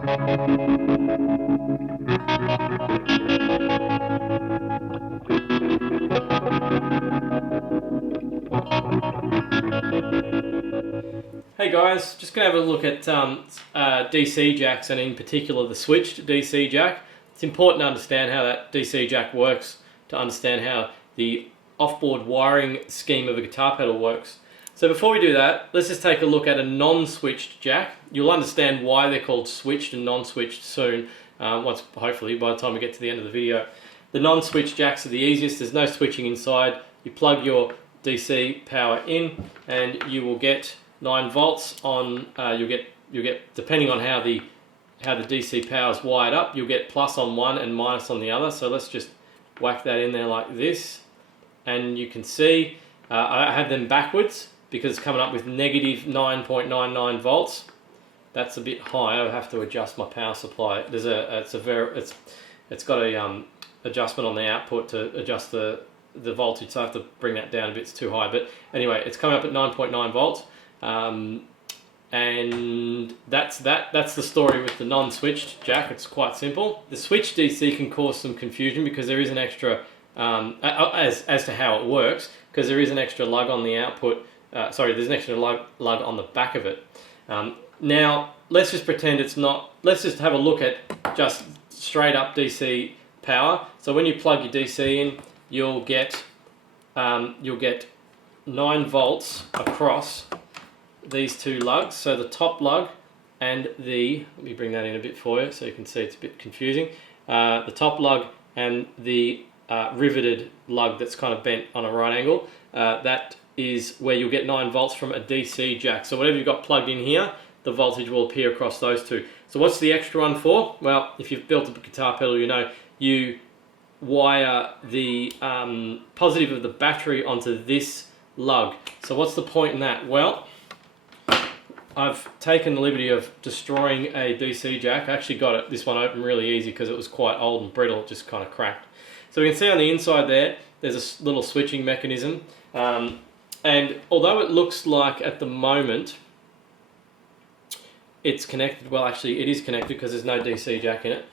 Hey guys, just going to have a look at DC jacks, and in particular the switched DC jack. It's important to understand how that DC jack works, to understand how the offboard wiring scheme of a guitar pedal works. So before we do that, let's just take a look at a non-switched jack. You'll understand why they're called switched and non-switched soon, hopefully by the time we get to the end of the video. The non-switched jacks are the easiest. There's no switching inside. You plug your DC power in and you will get 9 volts on. You'll get depending on how the DC power is wired up, you'll get plus on one and minus on the other. So let's just whack that in there like this, and you can see I have them backwards because it's coming up with negative 9.99 volts. That's a bit high. I have to adjust my power supply. It's got a adjustment on the output to adjust the voltage, so I have to bring that down a bit. It's too high, but anyway, it's coming up at 9.9 volts. And that's the story with the non-switched jack. It's quite simple. The switched DC can cause some confusion because there is an extra as to how it works, because there is an extra lug on the output. There's an extra lug on the back of it. Now let's just pretend it's not. Let's just have a look at just straight up DC power. So when you plug your DC in, you'll get 9 volts across these two lugs. So the top lug and let me bring that in a bit for you so you can see it's a bit confusing. The top lug and the riveted lug that's kind of bent on a right angle, that is where you'll get 9 volts from a DC jack. So whatever you've got plugged in here, the voltage will appear across those two. So what's the extra one for? Well, if you've built a guitar pedal, you know you wire the positive of the battery onto this lug. So what's the point in that? Well, I've taken the liberty of destroying a DC jack. I actually got this one open really easy because it was quite old and brittle. It just kind of cracked. So you can see on the inside there's a little switching mechanism. And although it looks like at the moment it's connected, well actually it is connected because there's no DC jack in it.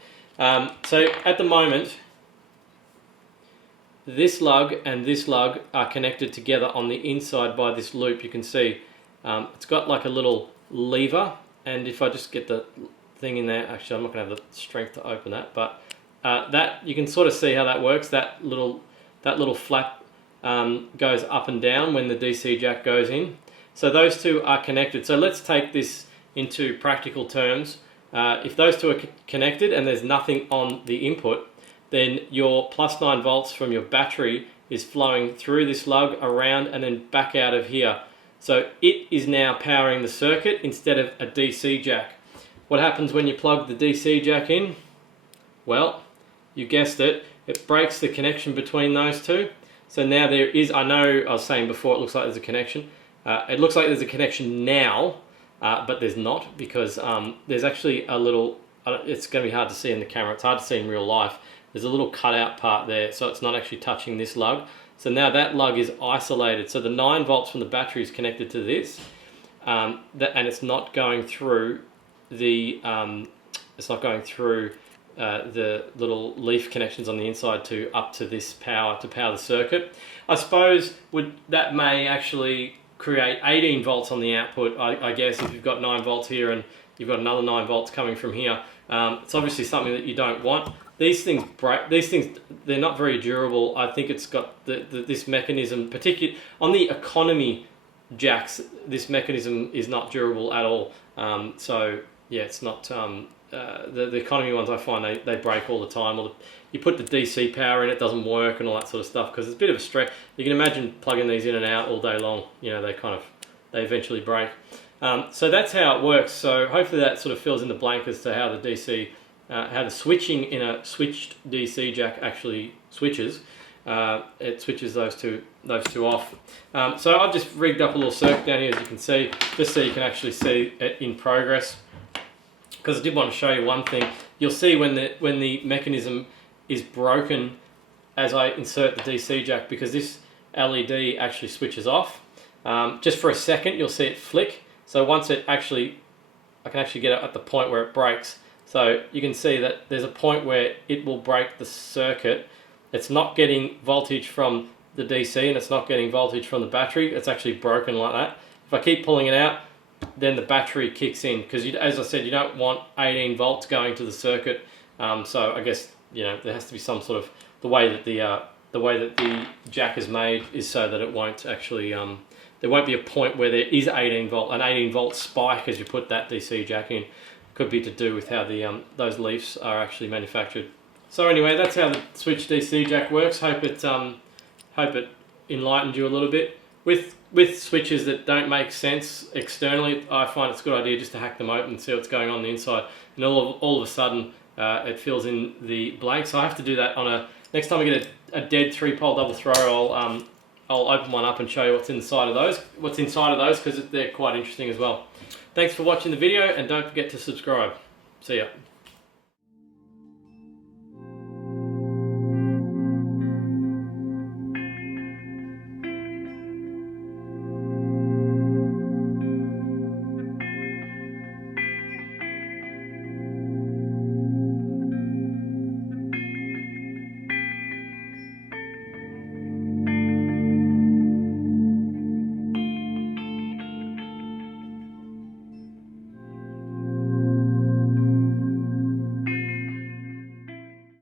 So at the moment, this lug and this lug are connected together on the inside by this loop. You can see it's got like a little lever, and if I just get the thing in there, actually I'm not going to have the strength to open that, but that you can sort of see how that works. That little flap goes up and down when the DC jack goes in. So those two are connected. So let's take this into practical terms. If those two are connected and there's nothing on the input, then your plus 9 volts from your battery is flowing through this lug, around, and then back out of here. So it is now powering the circuit instead of a DC jack. What happens when you plug the DC jack in? Well, you guessed it, it breaks the connection between those two. So now there is, I know I was saying before it looks like there's a connection. It looks like there's a connection now, but there's not, because there's actually a little, it's going to be hard to see in the camera, it's hard to see in real life. There's a little cutout part there, so it's not actually touching this lug. So now that lug is isolated. So the 9 volts from the battery is connected to this, and it's not going through the the little leaf connections on the inside up to this power to power the circuit. I suppose that may actually create 18 volts on the output. I guess if you've got 9 volts here and you've got another 9 volts coming from here, it's obviously something that you don't want. These things break. These things, they're not very durable. I think it's got this mechanism, particularly on the economy jacks. This mechanism is not durable at all. So yeah, it's not. The economy ones, I find they break all the time. Or you put the DC power in, it doesn't work and all that sort of stuff because it's a bit of a stress. You can imagine plugging these in and out all day long. You know, they eventually break. So that's how it works. So hopefully that sort of fills in the blank as to how the DC. How the switching in a switched DC jack actually switches. It switches those two off. So I've just rigged up a little circuit down here, as you can see, just so you can actually see it in progress. Because I did want to show you one thing. You'll see when the mechanism is broken as I insert the DC jack, because this LED actually switches off. Just for a second, you'll see it flick. So once I can actually get it at the point where it breaks. So you can see that there's a point where it will break the circuit. It's not getting voltage from the DC and it's not getting voltage from the battery. It's actually broken like that. If I keep pulling it out, then the battery kicks in, because as I said, you don't want 18 volts going to the circuit. So I guess, you know, there has to be some sort of, the way that the jack is made is so that it won't actually there won't be a point where there is an 18 volt spike as you put that DC jack in. Could be to do with how the those leafs are actually manufactured. So anyway, that's how the switch DC jack works. Hope it enlightened you a little bit. With switches that don't make sense externally, I find it's a good idea just to hack them open and see what's going on the inside. And all of a sudden, it fills in the blank. So I have to do that on a, next time I get a dead 3-pole double throw, I'll open one up and show you what's inside of those, because they're quite interesting as well. Thanks for watching the video, and don't forget to subscribe. See ya.